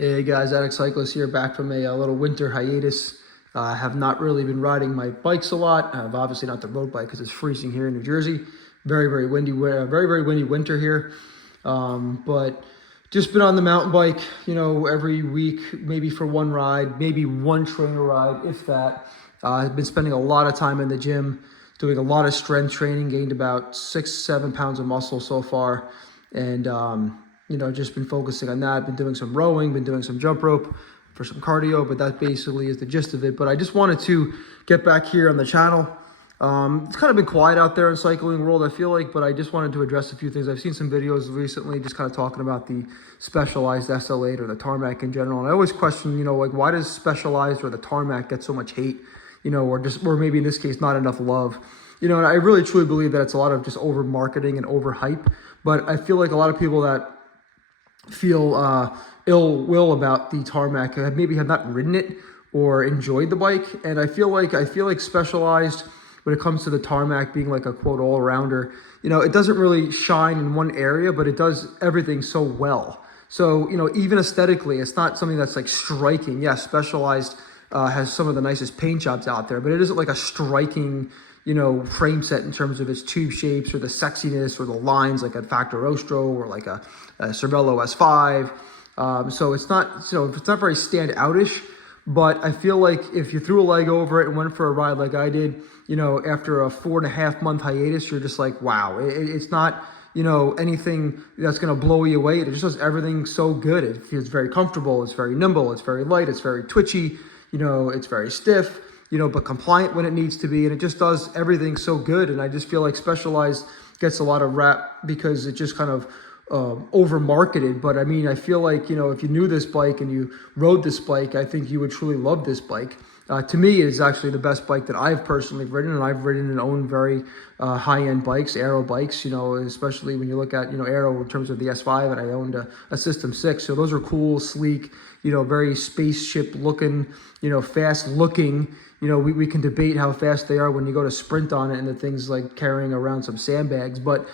Hey guys, Addict Cyclist here, back from a little winter hiatus. I have not really been riding my bikes a lot. Obviously not the road bike because it's freezing here in New Jersey. Very windy, very windy winter here. But just been on the mountain bike, every week, maybe for one ride, maybe one trainer ride, if that. I've been spending a lot of time in the gym, doing a lot of strength training, gained about 6-7 pounds of muscle so far. And, just been focusing on that. Been doing some rowing, been doing some jump rope for some cardio, but that basically is the gist of it. But I just wanted to get back here on the channel. It's kind of been quiet out there in cycling world, I feel like, but I just wanted to address a few things. I've seen some videos recently just kind of talking about the Specialized SL8 or the Tarmac in general. And I always question, why does Specialized or the Tarmac get so much hate, or maybe in this case, not enough love. And I really truly believe that it's a lot of just over marketing and over hype. But I feel like a lot of people that feel ill will about the Tarmac maybe have not ridden it or enjoyed the bike. And I feel like Specialized, when it comes to the Tarmac being like a quote all-rounder, it doesn't really shine in one area, but it does everything so well. So, even aesthetically, it's not something that's like striking. Yes, Specialized has some of the nicest paint jobs out there, but it isn't like a striking, frame set in terms of its tube shapes or the sexiness or the lines like a Factor Ostro or like a Cervelo S5. So it's not, it's not very stand-outish, but I feel like if you threw a leg over it and went for a ride like I did, after a 4.5 month hiatus, you're just like, wow, it's not, anything that's going to blow you away. It just does everything so good. It feels very comfortable. It's very nimble. It's very light. It's very twitchy. It's very stiff, but compliant when it needs to be. And it just does everything so good. And I just feel like Specialized gets a lot of rap because it just kind of over marketed. But I mean, I feel like, if you knew this bike and you rode this bike, I think you would truly love this bike. To me, it is actually the best bike that I've personally ridden, and I've ridden and owned very high-end bikes, aero bikes, especially when you look at, aero in terms of the S5, and I owned a System 6. So those are cool, sleek, very spaceship looking, fast looking. We can debate how fast they are when you go to sprint on it and the things like carrying around some sandbags. But,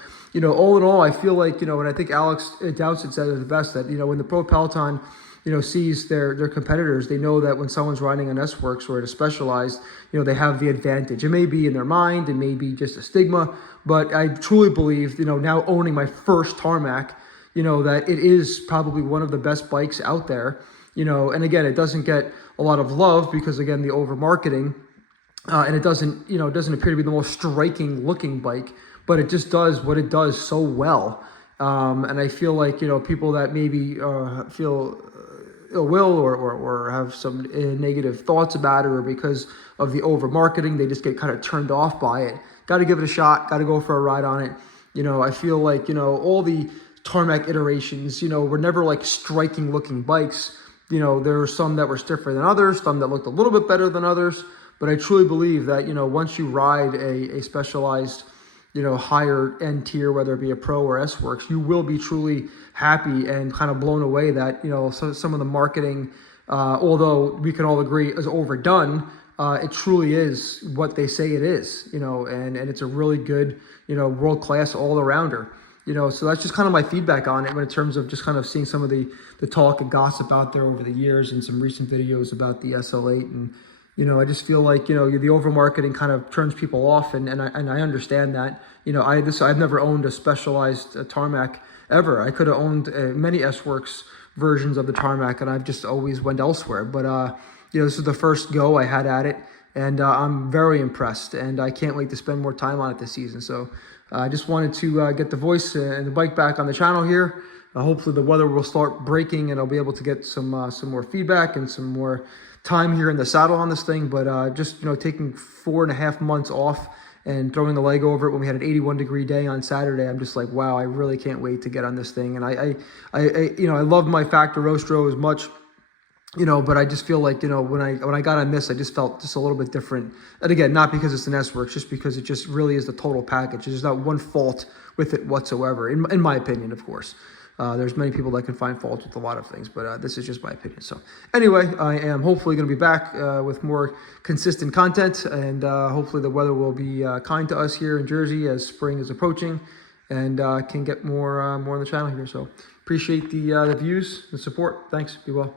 all in all, I feel like, and I think Alex Dowsett said it the best, that, when the Pro Peloton, sees their competitors, they know that when someone's riding an S-Works or at a Specialized, they have the advantage. It may be in their mind, it may be just a stigma, but I truly believe, now owning my first Tarmac, that it is probably one of the best bikes out there, and again, it doesn't get a lot of love because, again, the over marketing, and it doesn't appear to be the most striking looking bike, but it just does what it does so well. And I feel like, people that maybe feel ill will or have some negative thoughts about it, or because of the over marketing, they just get kind of turned off by it. Got to give it a shot, got to go for a ride on it. I feel like, all the Tarmac iterations, were never like striking looking bikes. There were some that were stiffer than others, some that looked a little bit better than others. But I truly believe that, once you ride a Specialized, higher end tier, whether it be a Pro or S-Works, you will be truly happy and kind of blown away that, so some of the marketing, although we can all agree is overdone, it truly is what they say it is, and it's a really good, world-class all-arounder. So that's just kind of my feedback on it in terms of just kind of seeing some of the talk and gossip out there over the years and some recent videos about the SL8. And, I just feel like, the over marketing kind of turns people off, and I understand that. I've never owned a Specialized Tarmac ever. I could have owned many S-Works versions of the Tarmac, and I've just always went elsewhere. But, this is the first go I had at it, and I'm very impressed, and I can't wait to spend more time on it this season. So I just wanted to get the voice and the bike back on the channel here. Hopefully the weather will start breaking and I'll be able to get some more feedback and some more time here in the saddle on this thing. But just, taking 4.5 months off and throwing the leg over it when we had an 81-degree day on Saturday, I'm just like, wow, I really can't wait to get on this thing. And I love my Factor Ostro as much, but I just feel like, when I got on this, I just felt just a little bit different. And again, not because it's an S-Works, just because it just really is the total package. There's not one fault with it whatsoever, in my opinion, of course. There's many people that can find faults with a lot of things, but this is just my opinion. So anyway, I am hopefully going to be back with more consistent content, and hopefully the weather will be kind to us here in Jersey as spring is approaching, and can get more on the channel here. So Appreciate the views and support. Thanks. Be well.